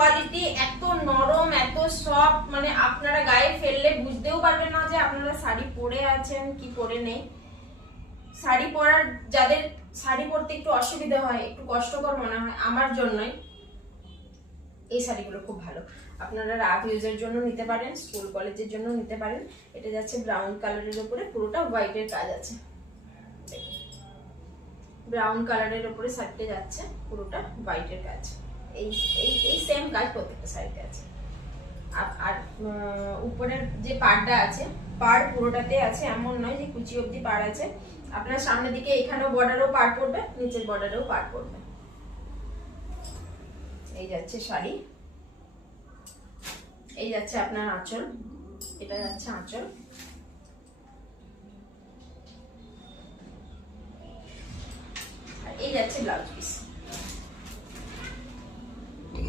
Quality এত নরম, এত সফট মানে আপনারা গায়ে ফেললে বুঝতেও পারবেন না যে আপনারা শাড়ি পরে আছেন কি পরে নেই। শাড়ি পরার যাদের, শাড়ি পরতে একটু অসুবিধা হয়, একটু কষ্টকর মনে হয়, আমার জন্যই এই শাড়িগুলো খুব ভালো। আপনারা রাফ ইউজের জন্য নিতে পারেন, স্কুল কলেজের জন্য নিতে পারেন। এটা যাচ্ছে ব্রাউন কালারের উপরে, পুরোটা হোয়াইটের কাজ আছে। ব্রাউন কালারের উপরে শাড়িতে যাচ্ছে, পুরোটা হোয়াইটের কাজ। এই এই এই সেম কাজ প্রত্যেকটা শাড়িতে আছে। পাড়টা পাড় পুরোটাতে আছে, এমন নয় যে কুচি অবধি পাড় আছে। আপনার সামনের দিকে এখানেও বর্ডারও পাড় পড়বে, নিচের বর্ডারেও পাড় পড়বে। এই যাচ্ছে শাড়ি। এই যাচ্ছে আপনার আঁচল। এটা যাচ্ছে আঁচল। এই যাচ্ছে ব্লাউজ পিস